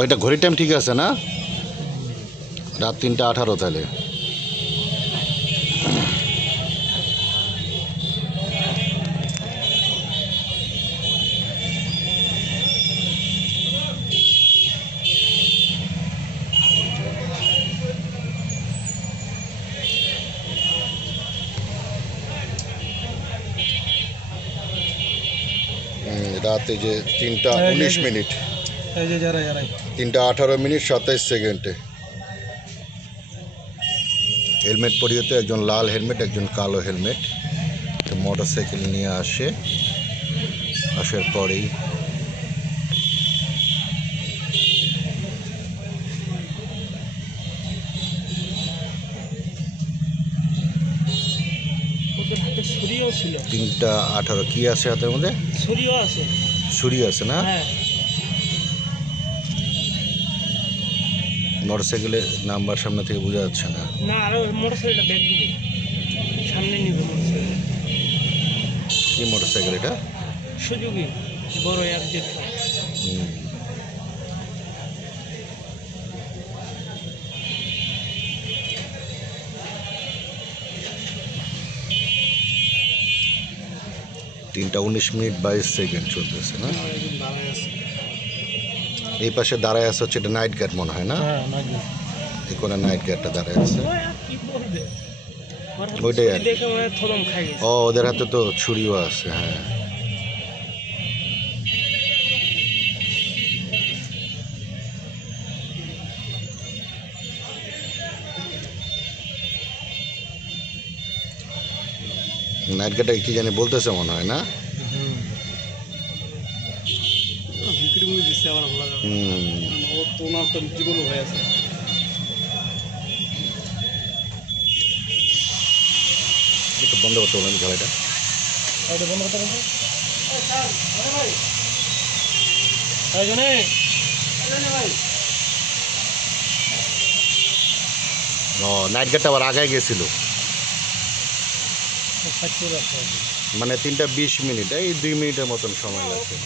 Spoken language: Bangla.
ওইটা ঘড়ির টাইম ঠিক আছে না? রাত 3:18 তাহলে। রাতে যে 3:19 3:18 27 হেলমেট পরিয়ে তো একজন লাল হেলমেট একজন কালো হেলমেট মোটর সাইকেল নিয়ে আসার পরেই ওদের হাতে ছুরিও ছিল। 3:18 কি আছে হাতের মধ্যে? ছুরিও আছে। ছুরি আছে না? হ্যাঁ। মোটর সাইকেলের নাম্বার সামনে থেকে বোঝা যাচ্ছে না। না, আরো মোটরসাইকেলটা ব্যাগ দিবে, সামনে নিবে মোটরসাইকেল। কি মোটর সাইকেল এটা? সুযোগী বড় FZ। তিনটা 19:22 চলতেছে না? দাঁড়ায় আছে। এই পাশে দাঁড়ায় আছে হচ্ছে এটা নাইট গার্ড মনে হয় না? হ্যাঁ, না এই কোণে নাইট গার্ডটা দাঁড়ায় আছে। কি বলবে, ওইটাই আর কি। দেখে মানে থরম খাই গেছে। ও ওদের হাতে তো ছুরিও আছে। হ্যাঁ, নাইট গার্ডটা কি জানি বলতেছে মনে হয় না? ও তো ওনার তো জীবনও হয়ে আছে। একটু বন্ধ করতে বলেন গাড়িটা। বন্ধ করতে বলছে। ভাই জনে ভাই ও নাইট গার্ডটা আবার আগায় গেছিল, মানে 3:20 এই 2 মিনিটের মতন সময় লাগছে।